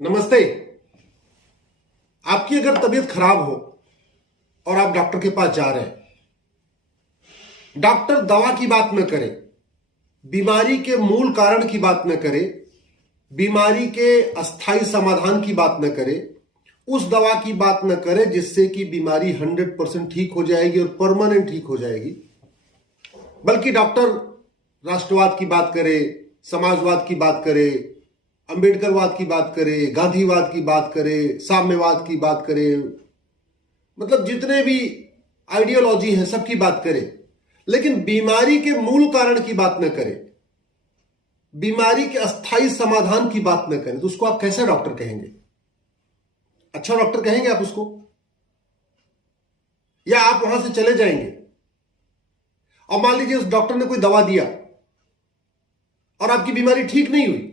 नमस्ते। आपकी अगर तबीयत खराब हो और आप डॉक्टर के पास जा रहे हैं, डॉक्टर दवा की बात न करे, बीमारी के मूल कारण की बात न करे, बीमारी के अस्थायी समाधान की बात न करे, उस दवा की बात न करे जिससे कि बीमारी 100% ठीक हो जाएगी और परमानेंट ठीक हो जाएगी, बल्कि डॉक्टर राष्ट्रवाद की बात करे, समाजवाद की बात करे, अंबेडकरवाद की बात करे, गांधीवाद की बात करे, साम्यवाद की बात करे, मतलब जितने भी आइडियोलॉजी है सबकी बात करे, लेकिन बीमारी के मूल कारण की बात न करे, बीमारी के अस्थायी समाधान की बात न करे, तो उसको आप कैसे डॉक्टर कहेंगे? अच्छा डॉक्टर कहेंगे आप उसको? या आप वहां से चले जाएंगे और मान लीजिए उस डॉक्टर ने कोई दवा दिया और आपकी बीमारी ठीक नहीं हुई,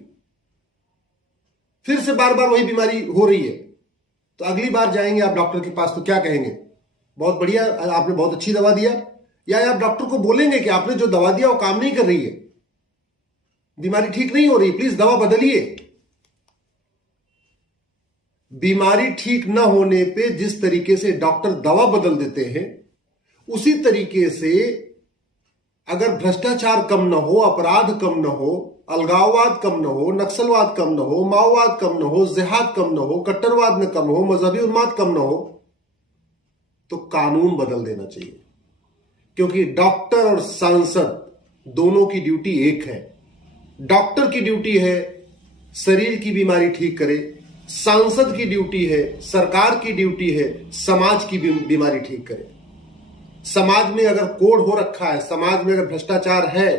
फिर से बार बार वही बीमारी हो रही है, तो अगली बार जाएंगे आप डॉक्टर के पास तो क्या कहेंगे? बहुत बढ़िया, आपने बहुत अच्छी दवा दिया। या आप डॉक्टर को बोलेंगे कि आपने जो दवा दिया वो काम नहीं कर रही है, बीमारी ठीक नहीं हो रही, प्लीज दवा बदलिए। बीमारी ठीक न होने पे जिस तरीके से डॉक्टर दवा बदल देते हैं, उसी तरीके से अगर भ्रष्टाचार कम न हो, अपराध कम न हो, अलगाववाद कम न हो, नक्सलवाद कम न हो, माओवाद कम न हो, जिहाद कम न हो, कट्टरवाद न कम हो, मजहबी उन्माद कम न हो, तो कानून बदल देना चाहिए। क्योंकि डॉक्टर और सांसद दोनों की ड्यूटी एक है। डॉक्टर की ड्यूटी है शरीर की बीमारी ठीक करे, सांसद की ड्यूटी है, सरकार की ड्यूटी है समाज की बीमारी ठीक करे। समाज में अगर कोड हो रखा है, समाज में अगर भ्रष्टाचार है,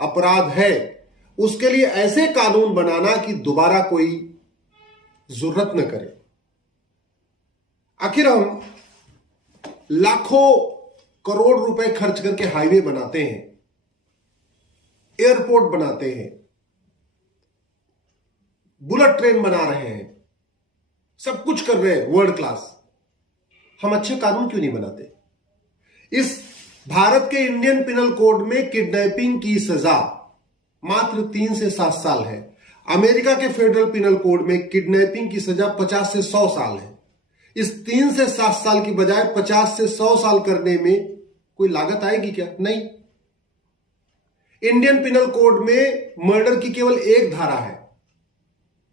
अपराध है, उसके लिए ऐसे कानून बनाना कि दोबारा कोई जरूरत न करे। आखिर हम लाखों करोड़ रुपए खर्च करके हाईवे बनाते हैं, एयरपोर्ट बनाते हैं, बुलेट ट्रेन बना रहे हैं, सब कुछ कर रहे हैं वर्ल्ड क्लास। हम अच्छे कानून क्यों नहीं बनाते? इस भारत के इंडियन पिनल कोड में किडनैपिंग की सजा मात्र 3 से 7 साल है। अमेरिका के फेडरल पिनल कोड में किडनैपिंग की सजा 50 से 100 साल है। इस 3 से 7 साल की बजाय 50 से 100 साल करने में कोई लागत आएगी क्या? नहीं। इंडियन पिनल कोड में मर्डर की केवल एक धारा है।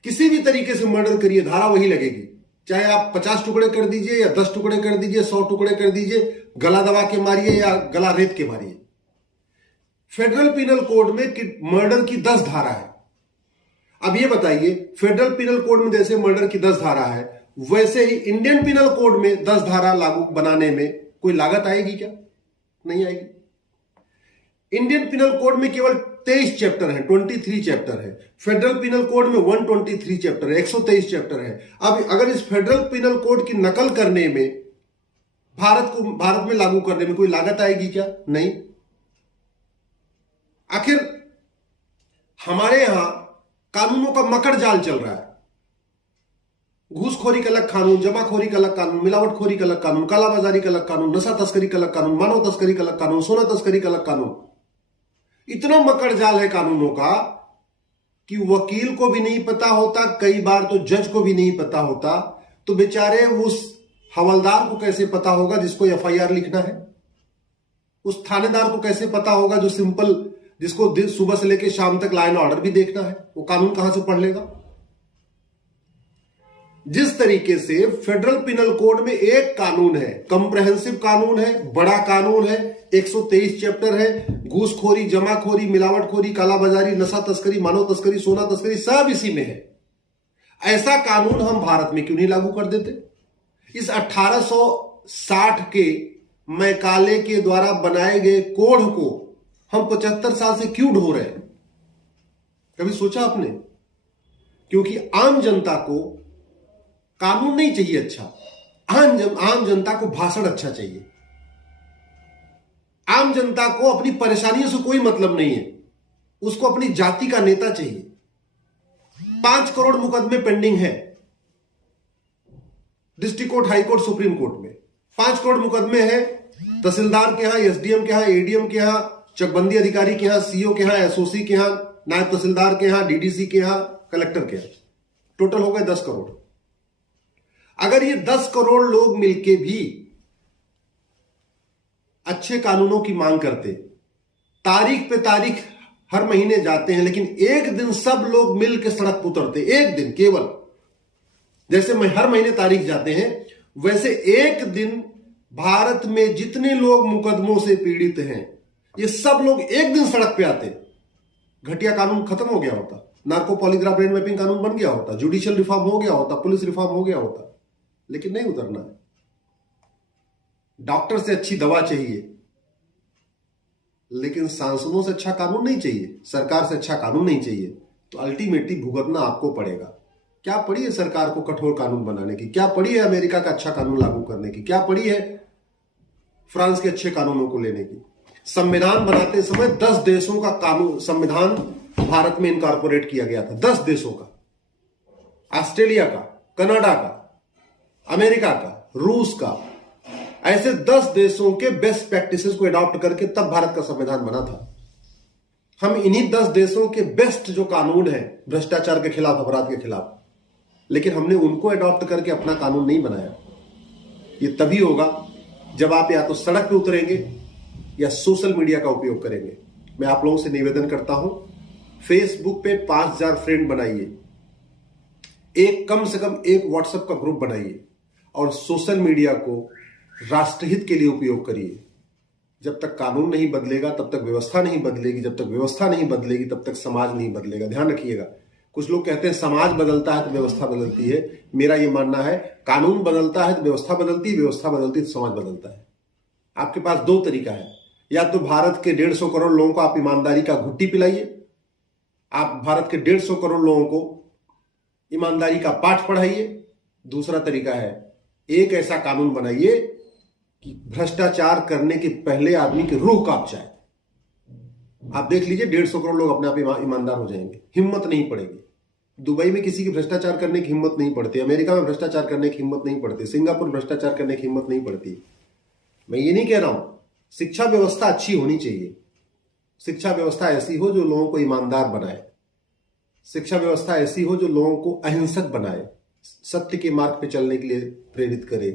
किसी भी तरीके से मर्डर करिए, धारा वही लगेगी, चाहे आप 50 टुकड़े कर दीजिए या 10 टुकड़े कर दीजिए, 100 टुकड़े कर दीजिए, गला दबा के मारिए या गला रेत के मारिए। फेडरल पिनल कोड में मर्डर की 10 धारा है। अब ये बताइए, फेडरल पिनल कोड में जैसे मर्डर की 10 धारा है, वैसे ही इंडियन पिनल कोड में 10 धारा लागू बनाने में कोई लागत आएगी क्या? नहीं आएगी। इंडियन पिनल कोड में केवल 23 चैप्टर है, 23 चैप्टर है। फेडरल पिनल कोड में 123 चैप्टर है, 123 चैप्टर है। अब अगर इस फेडरल पिनल कोड की नकल करने में, भारत में लागू करने में कोई लागत आएगी क्या? नहीं। आखिर हमारे यहां कानूनों का मकड़ जाल चल रहा है। घूसखोरी का अलग कानून, जमाखोरी का अलग कानून, मिलावटखोरी का अलग कानून, कालाबाजारी का अलग कानून, नशा तस्करी का अलग कानून, मानव तस्करी का अलग कानून, सोना तस्करी का अलग कानून। इतना मकड़ जाल है कानूनों का कि वकील को भी नहीं पता होता, कई बार तो जज को भी नहीं पता होता, तो बेचारे उस हवलदार को कैसे पता होगा जिसको एफआईआर लिखना है? उस थानेदार को कैसे पता होगा जो सिंपल, जिसको सुबह से लेकर शाम तक लाइन ऑर्डर भी देखना है? वो कानून कहां से पढ़ लेगा? जिस तरीके से फेडरल पिनल कोड में एक कानून है, कंप्रहेंसिव कानून है, बड़ा कानून है, 123 चैप्टर है, घूसखोरी, जमाखोरी, मिलावटखोरी, कालाबाजारी, नशा तस्करी, मानव तस्करी, सोना तस्करी, सब इसी में है। ऐसा कानून हम भारत में क्यों नहीं लागू कर देते? इस 1860 के मैकाले के द्वारा बनाए गए कोड को हम 75 साल से क्यों ढो रहे हैं? कभी सोचा आपने? क्योंकि आम जनता को कानून नहीं चाहिए अच्छा, आम जनता को भाषण अच्छा चाहिए। आम जनता को अपनी परेशानियों से कोई मतलब नहीं है, उसको अपनी जाति का नेता चाहिए। 5 करोड़ मुकदमे पेंडिंग है district court, high court, supreme court में। 5 करोड़ मुकदमे हैं तहसीलदार के यहां, एसडीएम के यहां, एडीएम के यहां, चकबंदी अधिकारी के यहां, सीओ के यहां, एसओसी के यहां, नायब तहसीलदार के यहां, डीडीसी के यहां, कलेक्टर के यहां। टोटल हो गए 10 करोड़। अगर ये 10 करोड़ लोग मिलके भी अच्छे कानूनों की मांग करते, तारीख पे तारीख हर महीने जाते हैं, लेकिन एक दिन सब लोग मिल के सड़क पर उतरते, एक दिन केवल, जैसे हर महीने तारीख जाते हैं, वैसे एक दिन भारत में जितने लोग मुकदमों से पीड़ित हैं, ये सब लोग एक दिन सड़क पे आते, घटिया कानून खत्म हो गया होता, नार्को पॉलीग्राफ ब्रेन मैपिंग कानून बन गया होता, जुडिशियल रिफॉर्म हो गया होता, पुलिस रिफॉर्म हो गया होता, लेकिन नहीं उतरना है। डॉक्टर से अच्छी दवा चाहिए, लेकिन सांसदों से अच्छा कानून नहीं चाहिए, सरकार से अच्छा कानून नहीं चाहिए, तो अल्टीमेटली भुगतना आपको पड़ेगा। क्या पड़ी है सरकार को कठोर कानून बनाने की? क्या पड़ी है अमेरिका का अच्छा कानून लागू करने की? क्या पड़ी है फ्रांस के अच्छे कानूनों को लेने की? संविधान बनाते समय 10 देशों का कानून, संविधान भारत में इनकॉर्पोरेट किया गया था, 10 देशों का, ऑस्ट्रेलिया का, कनाडा का, अमेरिका का, रूस का, ऐसे 10 देशों के बेस्ट प्रैक्टिसेस को अडॉप्ट करके तब भारत का संविधान बना था। हम इन्हीं 10 देशों के बेस्ट जो कानून है भ्रष्टाचार के खिलाफ, अपराध के खिलाफ, लेकिन हमने उनको अडॉप्ट करके अपना कानून नहीं बनाया। ये तभी होगा जब आप या तो सड़क पे उतरेंगे या सोशल मीडिया का उपयोग करेंगे। मैं आप लोगों से निवेदन करता हूं, फेसबुक पे 5000 फ्रेंड बनाइए, एक कम से कम एक व्हाट्सएप का ग्रुप बनाइए, और सोशल मीडिया को राष्ट्रहित के लिए उपयोग करिए। जब तक कानून नहीं बदलेगा तब तक व्यवस्था नहीं बदलेगी, जब तक व्यवस्था नहीं बदलेगी तब तक समाज नहीं बदलेगा। ध्यान रखिएगा, कुछ लोग कहते हैं समाज बदलता है तो व्यवस्था बदलती है। मेरा यह मानना है कानून बदलता है तो व्यवस्था बदलती है, व्यवस्था बदलती है तो समाज बदलता है। आपके पास 2 तरीका है, या तो भारत के 150 करोड़ लोगों को आप ईमानदारी का घुट्टी पिलाइए, आप भारत के 150 करोड़ लोगों को ईमानदारी का पाठ पढ़ाइए। दूसरा तरीका है, एक ऐसा कानून बनाइए कि भ्रष्टाचार करने के पहले आदमी की रूह कांप जाए। आप देख लीजिए 150 करोड़ लोग अपने आप ईमानदार हो जाएंगे, हिम्मत नहीं पड़ेगी। दुबई में किसी की भ्रष्टाचार करने की हिम्मत नहीं पड़ती, अमेरिका में भ्रष्टाचार करने की हिम्मत नहीं पड़ती, सिंगापुर भ्रष्टाचार करने की हिम्मत नहीं पड़ती। मैं ये नहीं कह रहा हूं, शिक्षा व्यवस्था अच्छी होनी चाहिए, शिक्षा व्यवस्था ऐसी हो जो लोगों को ईमानदार बनाए, शिक्षा व्यवस्था ऐसी हो जो लोगों को अहिंसक बनाए, सत्य के मार्ग पे चलने के लिए प्रेरित करे,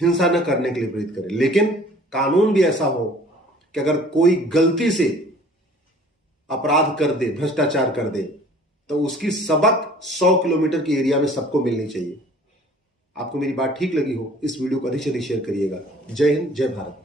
हिंसा न करने के लिए प्रेरित करे। लेकिन कानून भी ऐसा हो कि अगर कोई गलती से अपराध कर दे, भ्रष्टाचार कर दे, तो उसकी सबक 100 किलोमीटर की एरिया में सबको मिलनी चाहिए। आपको मेरी बात ठीक लगी हो, इस वीडियो को अधिक से अधिक शेयर करिएगा। जय हिंद, जय भारत।